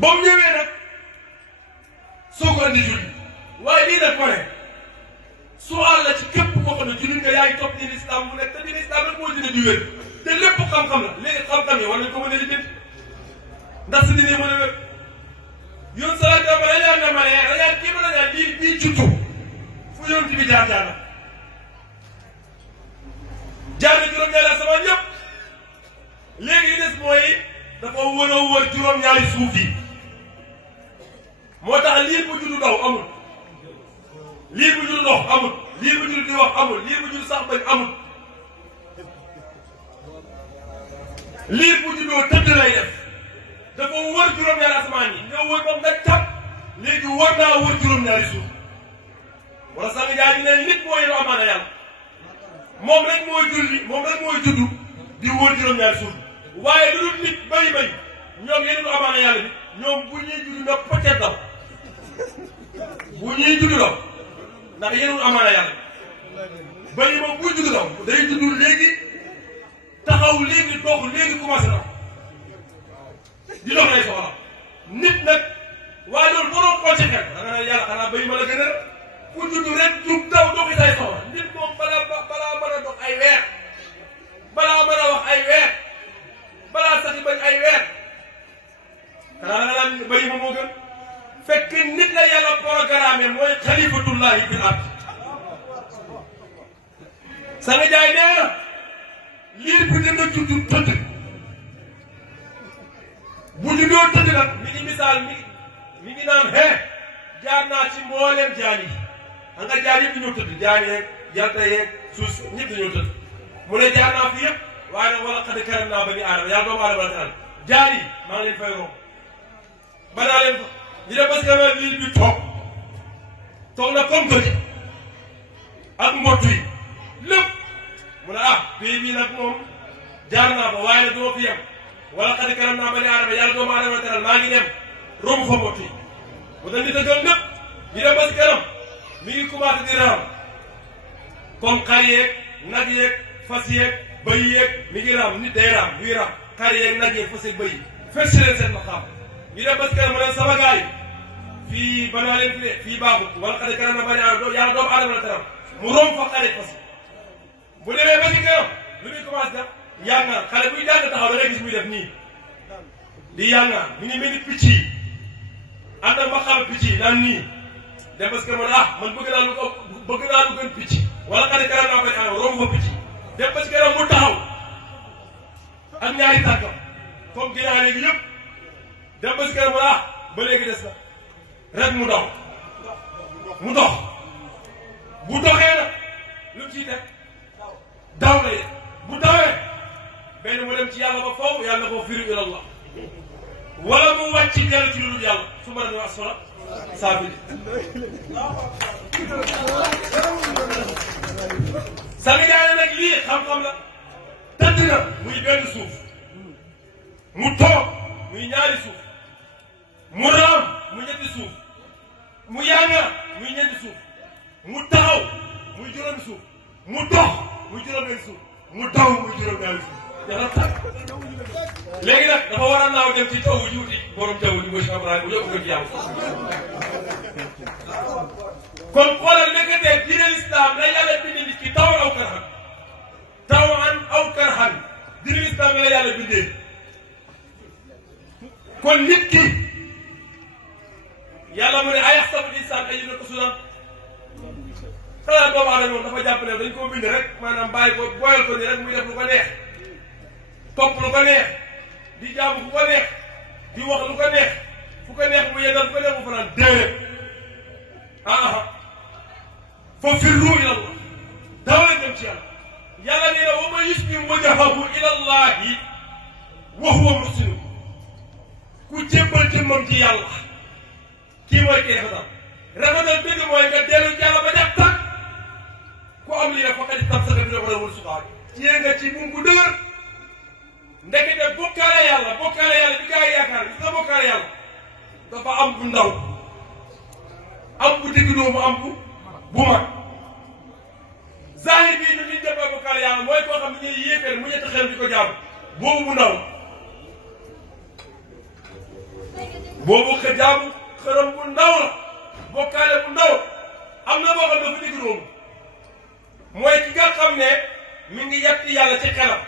ba mu ñëwee nag soo ko andi julli waaye lii nag ma ne su àll ci képp koo xam ne julli nga yaa ngi topp diine islam mu nekk te diine islam rek moo dina di wér te lépp xam-xam la léegi xam-xam yi war nañ ko mën a lijjanti ndax si diine mën a wér yoon salaat ba dañaan ne ma ne dañaan kii ba dañaan lii bii juddu fu yonent bi jaar na juróom-ñaari asamaan yëpp léegi li des mooy dafa wër a wër juróom-ñaari suuf yi moo tax lii bu juddu daw amul lii bu juddu dox amul lii bu juddu di wax amul lii bu juddu sax bañ amul lii bu juddoo tëdd lay def dafa wër juróom-ñaari asamaan yi nga wër moom nga tàpp léegi wër naa wër juróom-ñaari suuf wala sax gaa yi ne nit moo yenu amaana yàlla moom rek mooy julli moom rek mooy juddu di wër juróom-ñaari suuf waaye lu dul nit bay ñoom yenu amaana yàlla bi ñoom bu ñuy juddu nag peut-être daw bu ñuy juddu daw ndax yenu amaana yàlla bi bay moom buy juddu daw day juddu léegi taxaw léegi dox léegi commencé na di dox lay soxla nit nag waaye loolu boo doon xool ci xel da nga ne yàlla xanaa bay ma la gën a ku juddu rek jug daw doxi say soxla nit moom balaa mën a dox ay weer balaa mën a wax ay weer balaa sax bañ ay weer xanaa da nga naan bay ma moo gën fekk nit la yàlla programme mooy xalifatullahi fil ard sa nga jaay nee na liir bi dina juddu tëdd bu juddoo tëdd nag mi ngi misaal mi ngi naan jaar naa ci mbooleem jaan yi xam nga jaan yëpp dañoo tëdd jaan yeeg yalta yeeg suuf ñëpp dañoo tëdd mu ne jaar naa fi yëpp waaye nag wala xad karam naa bani aadama yaa doomu aadama la teral jaan yi maa ngi leen fay romb ba naa leen fa ñu ne parce que liir bi toog na comme que ak mbott yi lépp mu ne bii nag moom jaar naa fa waaye nag duma fi yem wala xad karam naa bani aadama yàlla doomu aadama la teral maa ngi dem romb fa mbott yi mu tax nit a gëm lépp ñu dem ba si kanam mi ngi commencé di raam comme xar yeeg nag yeeg fas yeeg bëy yeeg mi ngi raam nit day raam yuy raam xar yeeg nag yeeg fas yeeg bëy yi fekk si leen seen maqaam ñu dem ba si kanam mu ne sama gars yi fii banaa leen fi de fii baaxut wala xale kanam na bari yàlla doomu aadama la teram mu romb fa xare fas bu demee ba si kanam lu muy commencé def yàngaan xale buy jàng taxaw da ngay gis muy def nii di yàngaan mi ngi mel ni picc yi ànd ak ma xam picc yi naan nii dem parce que man man bëgg naa lu gën picc wala xale kanam naa bañ a romb fa picc dem parce que kanam mu taxaw ak ñaari tànkam comme ginnaaw léegi yëpp dem parce que kanam ba léegi des na rek mu dox bu doxee nag lu mu ciy teg daw na yéen bu dawee benn mu dem ci yàlla ba foofu yàlla na ko firu ilallah wala mu wàcc dellu ci lu dul yàlla su ma demee asfala saafili sami daane nag lii xam-xam la tëdd na muy benn suuf mu toog muy ñaari suuf mu raam mu ñetti suuf mu yaanga muy ñeenti suuf mu taxaw muy juróomi suuf mu dox muy juróom-benn suuf mu daw muy juróom-ñaari suuf yàlla tàkk léegi nag dafa war a naaw dem ci taw ji wuti borom jaww ji mooy Cheikh Ibrahima bu yóbbu ko ci yàlla kon xoolal nekkatee diine lislaam la yàlla bindi nit ki tawan aw karhan diine lislaam la yàlla bindee kon nit ki yàlla mu ne ayaxsabu insaan an yutraka sudan xanaa doomu aadama moom dafa jàpp ne dañ koo bind rek maanaam bàyyi ko booyal ko ni rek muy def lu ko neex topp lu ko neex di jaamu fu ko neex di wax lu ko neex fu ko neex mu yendal fu ko neex mu fanaan déedéet fa firru ila allah daw leen dem ci yàlla yàlla nee na wa man yuslim wajhahu ila allahi wa huwa muslim ku jébbal jëmmam ci yàlla kii mooy kii rafetal dëgg mooy nga dellu ci yàlla ba jàpp tàkk ku am lii nag faqad istamsaka bil urwatil wuthqa téye nga ci buum bu dëgër ndekete bokkaale yàlla bi gaa yi yaakaar gis nga bokkaale yàlla dafa am bu ndaw am bu digg doomu am bu mag zahir bii ñu ngi jëppee bokkaale yàlla mooy koo xam ne ñuy yéeféer mu ñetti xel di ko jàmm boobu bu ndaw boobu jaamu xërëm bu ndaw la bokkaale bu ndaw am na boo xam dafa digg doomu mooy ki nga xam ne mi ngi yetti yàlla ci xelam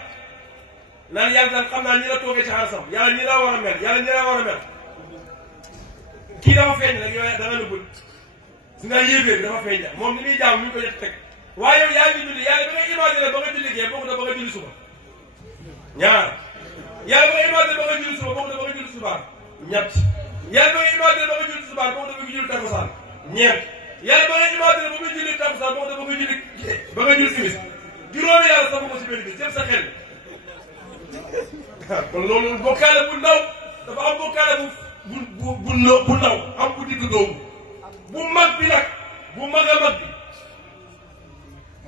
naan yàlla daal xam naa ni la toogee ci xarsam yàlla ni laa war a mel yàlla ni laa war a mel kii dafa feeñ nag yow da nga nëbbul si nga yéegee dafa feeñ nag moom ni muy jaam mi ngi ko yett teg waaye yow yaa ngi julli yàlla ba nga imaginer ba nga julli gee bokk na ba nga julli suba ñaar yàlla ba nga imaginer ba nga julli suba bokk na ba nga julli subaar ñett yàlla ba nga imaginer ba nga julli subaar bokk na ba nga julli takkusaan ñeent yàlla ba nga imaginer ba nga julli takkusaan bokk na ba nga julli timis juróomi yàlla sax ko si benn bis jëm sa xel kon loolu bokkaale bu ndaw dafa am bokkaale bu ndaw am bu digg doomu bu mag bi nag bu mag a mag bi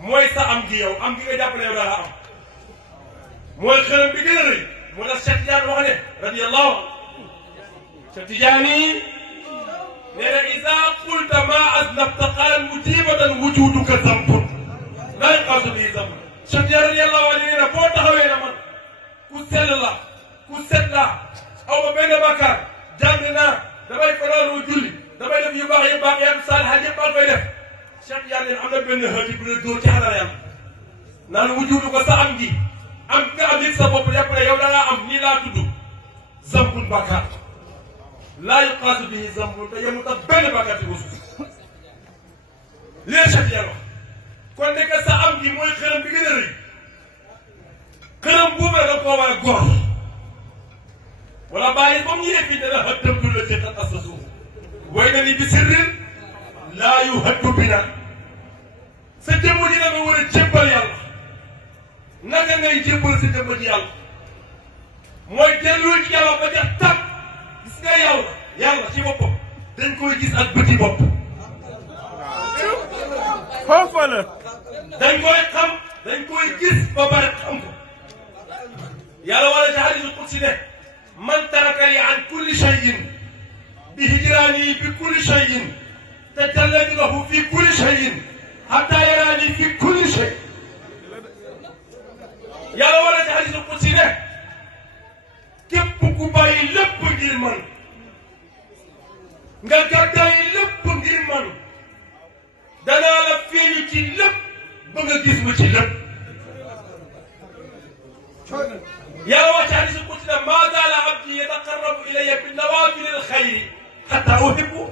mooy sa am gi yow am gi nga jàpp ne yow daa am mooy xërëm bi gën a rëy moo tax Cheikh Tidiane wax ne radiyallahu Cheikh Tidiane nee na isa qulta ma aznabta qaal mujibatan wujuduka zambun laa yuqaasu bihi zambun Cheikh Tidiane radiyallahu anhu nee na boo taxawee na man ku sell la ku set la aw ma benn bàkkaar jàng naa damay fanaanoo julli damay def yu baax yaa saalihaat yëpp maa koy def Cheikh Tidiane am na benn xëy bu la dóor ci xadara yàlla naan wujudu ko sa am gi am nga am yëg sa bopp yàpp ne yow da ngaa am nii laa tudd zambun bàkkaar laa yuqaasu bihi zambun te yemut ak benn bàkkaar ci ko suuf lii Cheikh Tidiane wax kon nekk sa am gi mooy xërëm bi gën a rëy xërëm boobu la da koo war a góor wala bàyyi ba mu ñëwee fii dana xëddamtu la ci xat asasu way na ni bi sirrin laa yu xëddu bi na sa jëmm ji da nga war a jébbal yàlla naka ngay jébbal sa jëmm ji yàlla mooy dellu ci yàlla ba def tàkk gis nga yàlla ci boppam dañ koy gis ak bëti bopp foofa la dañ koy xam dañ koy gis ba pare xam ko yàlla wala ci hadiisul qudsi ne man tarakani an kulli shay'in bi hijrani bi kulli shay'in tajallatu lahu fi kulli shay'in hatta yarani fi kulli shay yàlla wala ci hadiisul qudsi ne képp ku bàyyi lépp ngir man nga gàddaay lépp ngir man danaa la feeñu ci lépp ba nga gis ma ci lépp yàlla wax ci hadiisul qudsi ne maa zaala abdi yataqarrabu ilayya bi nawaafilil xayri xataa uhibbu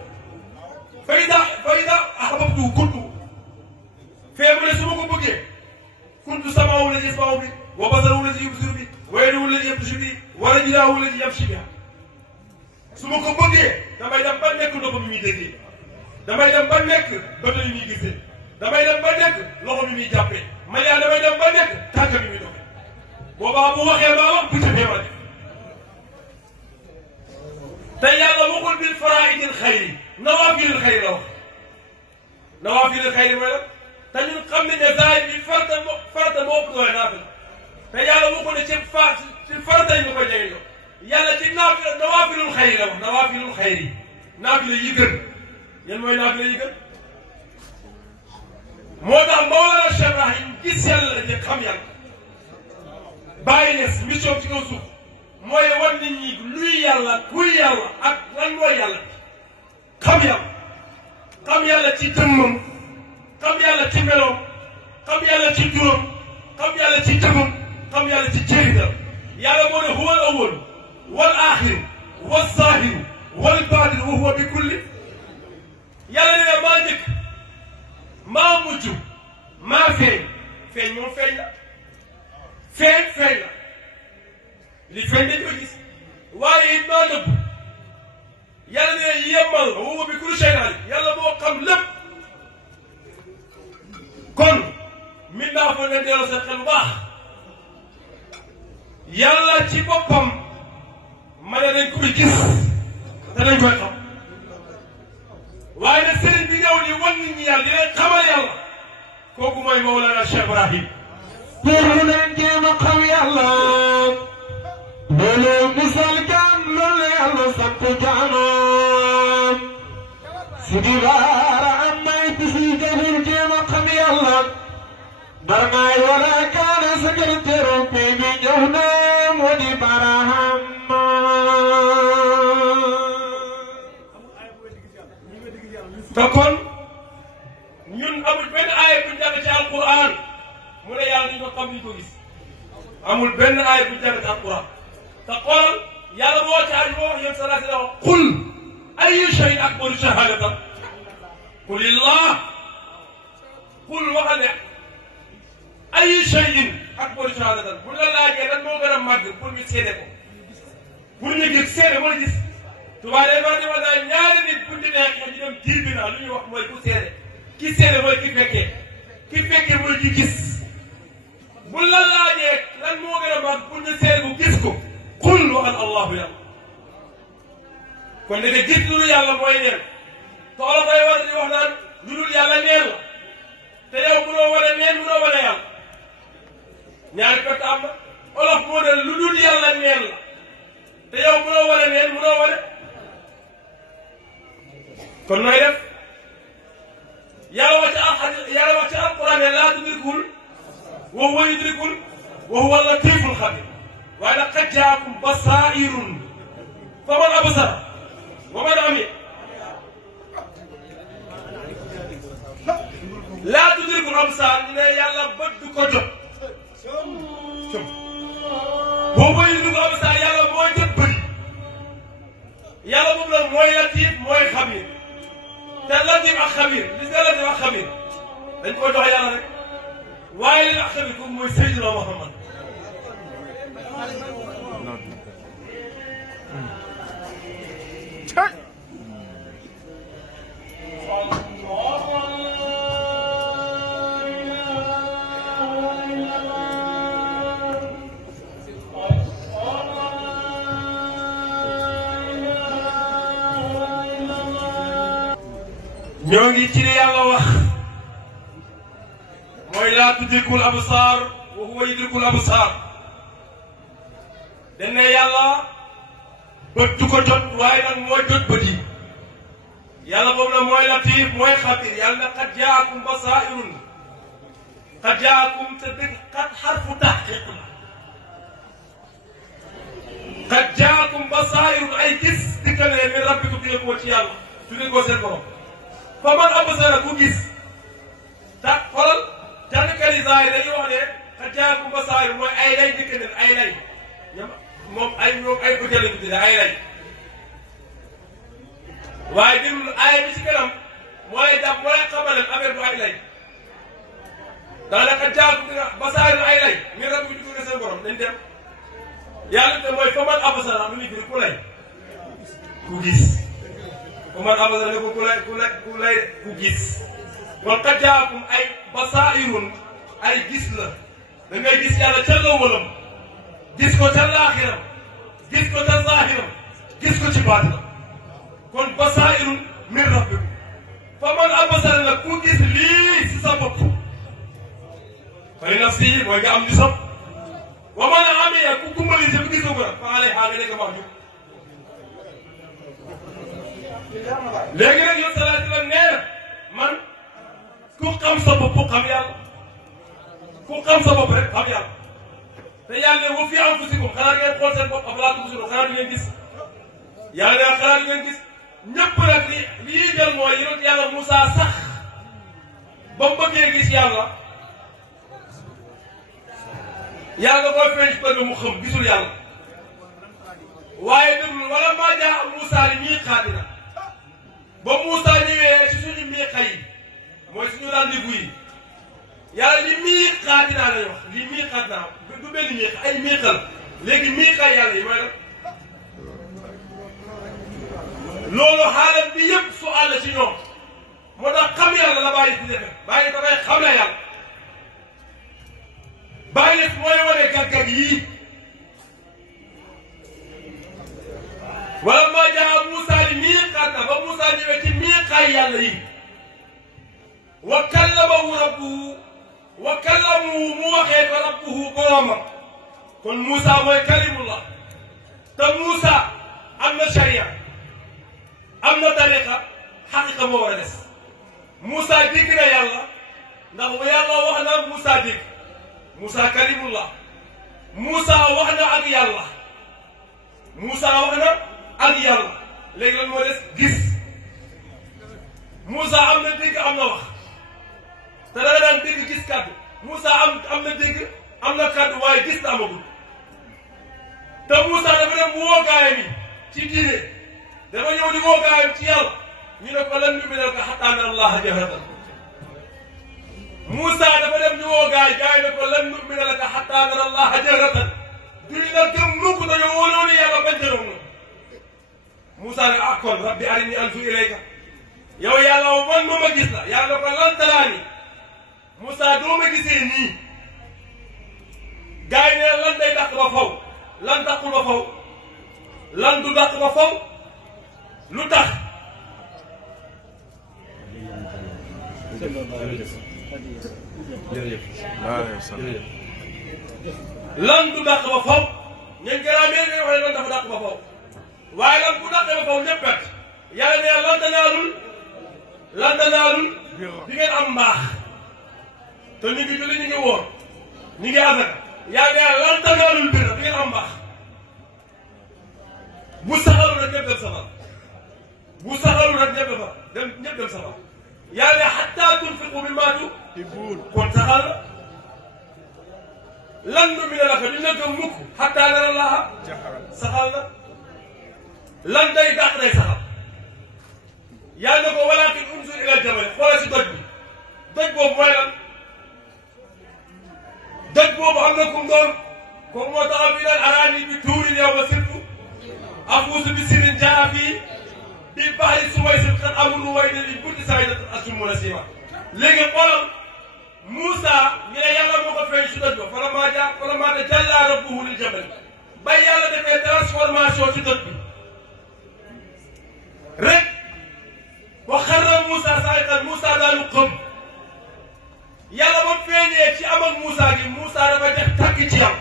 fa ida ahbabtuhu kuntu fee mu ne su ma ko bëggee kuntu samaahu allazii yasma'u bihi wa basaruhu allazii yubsiru bihi wa yaduhu allazii yabtashu bihi wa rijluhu allazii yamshi bihaa su ma ko bëggee damay dem ba nekk nopp mi muy déggee damay dem ba nekk bët yi muy gisee damay dem ba nekk loxo mi muy jàppee man yaa damay dem ba nekk tànk mi muy doxee boobaa bu waxee maa wax bu jëfee ma def te yàlla waxul bil faraa'idil xayri nawaafilil xayri la wax nawaafilil xayri mooy lan te ñun xam nañ ne zaahir bi farata moo ëpp doole naafila te yàlla waxul ne ci farata yi nga koy jege yow yàlla ci naafila nawaafilul xayri la wax nawaafilul xayri naafila yi gën yan mooy naafila yi gën moo tax Mawlana Cheikh Ibrahim gis yàlla la njëkk xam yàlla bàyyi nes mission ci kaw suuf mooy wan nit ñi luy yàlla kuy yàlla ak lan mooy yàlla xam yàlla ci jëmmam xam yàlla ci meloom xam yàlla ci juróom xam yàlla ci jëmmam xam yàlla ci jëriñam yàlla moo ne huwa al awwal wal aaxir wal zaahir wal baatin wa huwa bi kulli yàlla nee na maa njëkk maa mujj maa feeñ moom feeñ la feeñ la li feeñ dañ koy gis waaye it maa nëbb yàlla ne yemmal wa huwa bi kulli shay'in alim yàlla moo xam lépp kon min naa fa leen delloo seen xel bu baax yàlla ci boppam ma ne dañ koy gis te dañ koy xam waaye nag sëriñ bi ñëw ni wan nit ñi yàlla di leen xamal yàlla kooku mooy Mawlana Cheikh Ibrahim pour leen jéem a xam yàlla loolu misal jaam loolu yàlla sant jaamam si di baara am may bisi jafur jéem a xam yàlla barmaay wala kaana secrétaire bi ñëw na moo di barahama te kon ñun amul benn aaya bu ñu jàng ci alquran mu ne yàlla ñu ko xam ñu ko gis amul benn aaya bu ñu jàng ci alquran te xoolal yàlla boo ci aaj boo wax yéen sallallahu alayhi wa sallam qul ayyu shay'in akbaru shahadatan qulillah qul waxal ne ayyu shay'in akbaru shahadatan bu la laajee lan moo gën a màgg pour ñu seede ko pour ñu gis seede wala gis tubaab day wax ne daal ñaari nit bu ñu neexee ñu dem tribunal lu ñuy wax mooy ku seede ki seede mooy ki fekkee mooy ki gis bu la laajee lan moo gën a màgg pour ñu seede ko gis ko qul waxal allahu yàlla kon nag gis lu dul yàlla mooy neen te olof day war di wax naan lu dul yàlla neen la te yow mënoo wane neen mënoo wane yàlla ñaari perte am na olof moo ne lu dul yàlla neen la te yow mënoo wane neen mënoo wane kon nooy def yàlla wax ci alquran ne laa tudrikul wa huwa yudrikul wa huwa latiful xabir waaye nag qad jaakum basairun faman absara wa man amiya laa tudrikul absar ne yàlla bët du ko jot boobu yudrikul absar yàlla mooy jot bët yàlla moom la mooy latif mooy xabir te latif ak xabir li nga latif ak xabir dañ ko jox yàlla rek waaye li ak xabir ko mooy Seydina Muhammad ñoo ngi ci li yàlla wax mooy laa tudrikul absaar wa huwa yudrikul absaar dañ ne yàlla bët du ko jot waaye nag mooy jot bët yi yàlla boobu nag mooy latiif mooy xabir yàlla na qad jaakum basaa'irun qad jaakum te dëgg qad xarfu taxqiq la qad jaakum basaa'irun ay gis dikkal leen min rabbikum dina ko ci yàlla tuddee ko seen borom fa man absara ku gis ta xoolal jàngkat yi zaahir dañuy wax ne qad jaakum basaa'irun mooy ay lay dikk leen ay lay moom ay bëccëg lañu tuddee ay lay waaye déglu ay bi ci kanam mooy xamal leen affaire bu ay lay daanaka jaakum basaa'irun ay lay mi rabbi di tuddee seen borom dañ dem yàlla te mooy fa man absara lu ñu firi ku lay ku gis fa man absara ne ko ku gis kon qad jaakum ay basaa'irun ay gis la da ngay gis yàlla ca lawalam gis ko ca laaxiram gis ko ca zaahiram gis ko ci baatinam kon basaa'irun min rabbikum fa man absara nag ku gis lii si sa bopp fay nafsihi mooy nga am ñu sopp wa man amiya ku kumbali si bu gisoo ko nag fa alayhaa nga nekk wax jub léegi nag yow salaatu la nee na man ku xam sa bopp xam yàlla ku xam sa bopp rek xam yàlla te yàlla ne wa fii anfusikum xanaa ngeen xool seen bopp afalaa tubsiruun xanaa du ngeen gis yàlla ne xanaa du ngeen gis ñëpp nag lii jël mooy yonent yàlla Moussa sax ba mu bëggee gis yàlla yàlla koy feeñ ci bëgg mu xam gisul yàlla waaye déglu wala maa jaa Moussa li miiqaatinaa ba Moussa ñëwee ci suñu miiqa yi mooy suñu rendez-vous yi yàlla li miiqaatinaa lay wax li miiqaatinaa du benn miiqa ay miiqal léegi miiqa yàlla yi mooy la loolu xaaral bi yëpp su àll ci ñoom moo tax xam yàlla la bàyyi si defe bàyyi dafay xam la yàlla bàyyi mooy wane gàggag yii wala maa jaa Moussa li miiqaatinaa ba Moussa ñëwee ci miiqaay yàlla yi wa kallamahu rabbuhu wa kallamuhu mu waxee ko rabbuhu boromam kon Moussa mooy kalimullah te Moussa am na sharia am na tariqa xaqiqa moo war a des Moussa dégg na yàlla ndax yàlla wax na Moussa dégg Moussa kalimullah Moussa wax na ak yàlla Moussa wax na ak yàlla léegi lan moo des gis Moussa am na dégg am na wax te da nga daan dégg gis kàddu Moussa am na dégg am na kàddu waaye gis na amagul te Moussa dafa dem woo gaayam yi ci diine dafa ñëw di woo gaayam ci yàlla ñu ne ko lan nu'mina laka hattaa nara Allaha jahratan Moussa dafa dem ñu woo gaay ne ko lan nu'mina laka hattaa nara Allaha jahratan duñu la gëm mukk dañoo wóoloo ni yàlla bañ jëloon na Moussa ne ah kon rabbi arinii anzur ilayka yow yàlla man ma gis la yàlla ko lan taraani Moussa doo ma gisee nii gaay ne lan day dàq ba faw lan dàqul ba faw lan du dàq ba faw lu tax lan du dàq ba faw ñun garaamee ngay wax ne lan dafa dàq ba faw waaye lan bu dàqee ba faw ñëpp perte yàlla ne lan tanaalul di ngeen am mbaax te ñu ngi julli ñu ngi woor ñu ngi asaka yàlla ne lan tanaalul birra di ngeen am mbaax bu saxalu rek ñëpp dem safara bu saxalu rek ñëpp dem safara yàlla ne hattaa tunfiqu mimmaa tuhibbuun kon saxal la lan nu'mina laka dina gëm mukk hattaa nara Allaha saxal na lan day dàq day saxal yàlla na ko walaakin unzur ilal jabal xoolal si doj bi doj boobu mooy lan doj boobu am na kum doon kooku moo tax fi naan araani bi tuurin yawma sirtu afuusu bi sirrin jaa fii bi bahri suwaysin qad amru waydan li kulli sa'idatin asummu nasiima léegi xoolal Moussa ñu ne yàlla moo ko feeñ si doj ba falammaa tajallaa rabbuhu lil jabal ba yàlla defee transformation si doj bi rek wa xarra Moussa saa'iqan Moussa daanu xam yàlla ba feeñee ci am ak Moussa gi Moussa dafa def tàkk ci am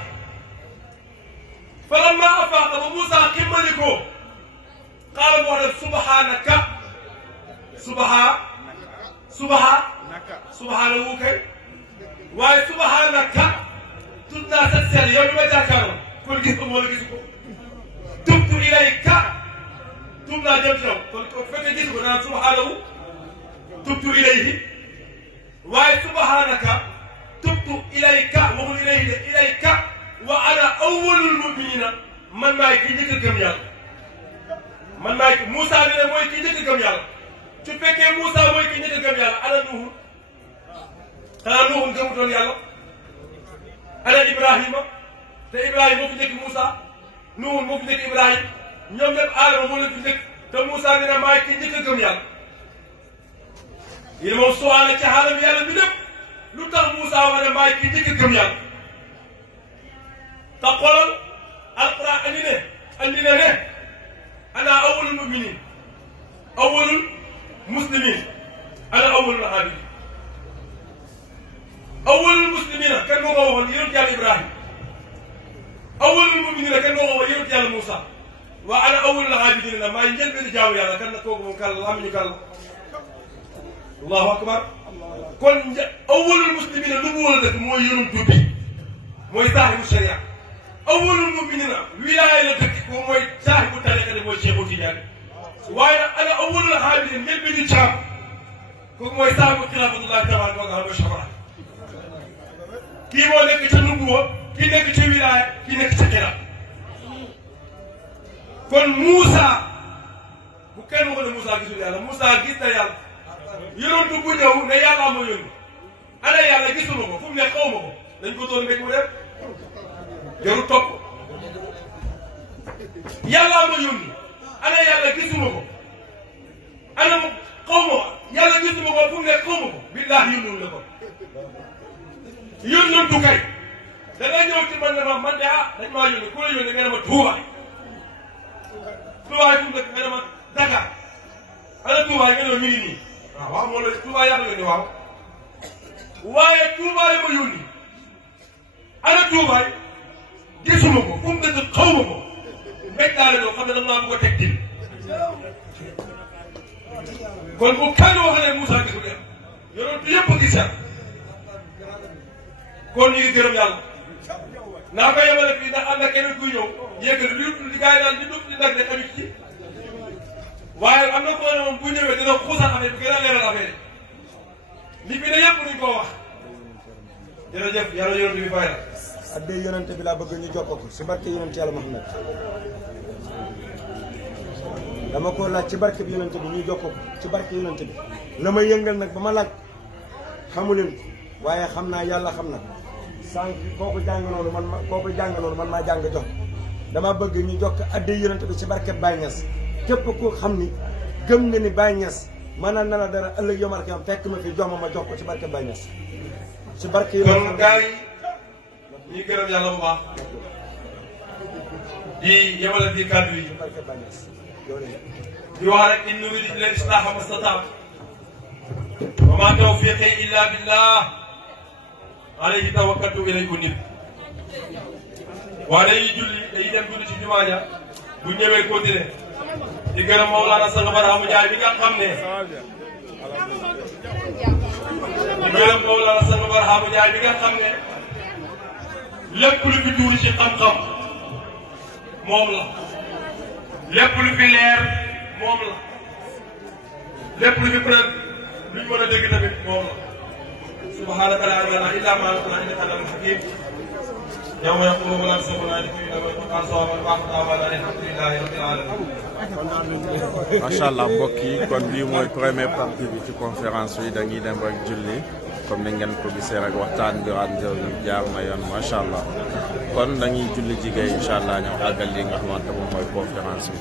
falammaa afaaqa ba Moussa ximmali ko qaala mu wax ne subhaanaka subhaanahu kay waaye subhaanaka tudd naa sa sell yow mi ma jàkkaarloo kon gis ko moo la gis ko tubtu ilayka tuub naa jëm ci yow kon bu fekkee gis ko naan subhaanahu tubtu ilayhi waaye subhaanaka tubtu ilayka waxul ilayhi de ilayka wa ana awwalul mu'minina man maay ki njëkk a gëm yàlla man maay ki Moussa bi ne mooy ki njëkk a gëm yàlla su fekkee Moussa mooy ki njëkk a gëm yàlla ana Nuhu xanaa Nuhu gëmutoon yàlla ana Ibrahima te Ibrahima moo fi njëkk Moussa Nuhu moo fi njëkk Ibrahima ñoom ñëpp Adama moo leen fi njëkk te Moussa nee na maay ki njëkk a gëm yàlla yéen moom suwaale ci xaalam yàlla bi lépp lu tax Moussa wax ne maay ki njëkk a gëm yàlla te xoolal alquran andi ne ana awwalul muminin awwalul muslimin ana awwalul abidin awwalul muslimina kan moo ko waxoon yonent yàlla Ibrahima awwalul muminina kan moo ko waxoon yonent yàlla Moussa waa ana awwalul abidin na maay njëlbéenu jaamu yàlla kan na kooku moom kàlla lamiñu kàlla allahu akbar kon awwalul muslimina lu mu war a def mooy yonent bi mooy saahibu sharia awwalul mu'minina wilaaya la dëkk moom mooy saahibu tariqa de mooy Cheikhu Tidiane waaye nag ana awwalul haabidin ñëpp bi ñu caam kooku mooy saahibu xilaafatullahi tabaaraka wa taala mooy Cheikh kii moo nekk ca nubuwa kii nekk ca wilaaya kii nekk ca xilaaf kon Moussa bu kenn waxoon ne Moussa gisul yàlla Moussa gis na yàlla yonent bu ñëw ne yàlla moo yónni ana yàlla gisuma ko fu mu ne xaw ma ko dañ ko doon mbéj mu dem jarul topp yàlla ma yónni ana yàlla gisuma ko ana mu xaw ma yàlla gisuma ko fu mu nekk xaw ma ko billaahi yónniwul la ko yónnantu kay da nga ñëw ci man ne ma man de dañ maa yónni ku la yónni nga ne ma Touba fu mu nekk nga ne ma Dakar ana Touba nga ne ma mi ngi nii waaw moo la Touba yaa ko yónni waaw waaye Touba yi ma yónni ana Touba gisuma ko fu mu dëkk xaw ma ko mbéj daal la xam ne da nga bëgg a teg dil kon bu kenn wax ne Moussa gisul yàlla yonent yëpp a gis yàlla kon ñu ngi gërëm yàlla naa ko yemale fii ndax am na keneen kuy ñëw yéegal li gars yi daal di dugg di nag ne tamit ci waaye am na ko ne moom bu ñëwee dina xuusal affaire bi gën a leeral affaire li fi ne yëpp duñ koo wax jërëjëf yàlla yonent bi fay la. addee yonente bi laa bëgg ñu jokk ko si barke yonente yàlla Muhammad dama ko laaj ci barke bi yonente bi ñu jokk ko ci barke yonente bi la ma yëngal nag ba ma laaj xamuleen ko waaye xam naa yàlla xam na sànq kooku jàng noonu man maa jàng jox dama bëgg ñu jokk addee yonente bi ci barke Baye Niass képp ku xam ni gëm nga ni Baye Niass maanaam na la dara ëllëg yomal ki am fekk ma fi jox ma jox ko ci barke Baye Niass ci barke yi kon gars yi ñuy gërëm yàlla bu baax di yemale fii kàddu yi di wax rek in uriidu illa al-islaaha ma stata'tu wa ma tawfiiqi illa billah alayhi tawakkaltu ilayhi unib waaye dañuy dem julli ci jumaa ja bu ñëwee continuer di gërëm Mawlana Sang Barhaamu Njaay bi nga xam ne di gërëm Mawlana Sang Barhaamu Njaay bi nga xam ne lépp lu fi tuuri ci xam-xam moom la lépp lu fi leer moom la lépp lu fi preuve luñ mën a dégg tamit moom la subhaanaka laa ilaaha illaa anta subhaanaka innaka antal hakiim yawma yaqumu l-munaafiquuna wal-munafiqaatu alhamdulillaahi rabbil aalamiin. macha allah mbokk yi kon bii mooy première partie bi ci conférence bi dañuy dem rek julli comme ni ngeen ko gisee rek waxtaan bi ñu jaar na yoon macha allah kon dañuy julli jigéen incha allah ñëw àggal li nga xamante moom mooy conférence bi.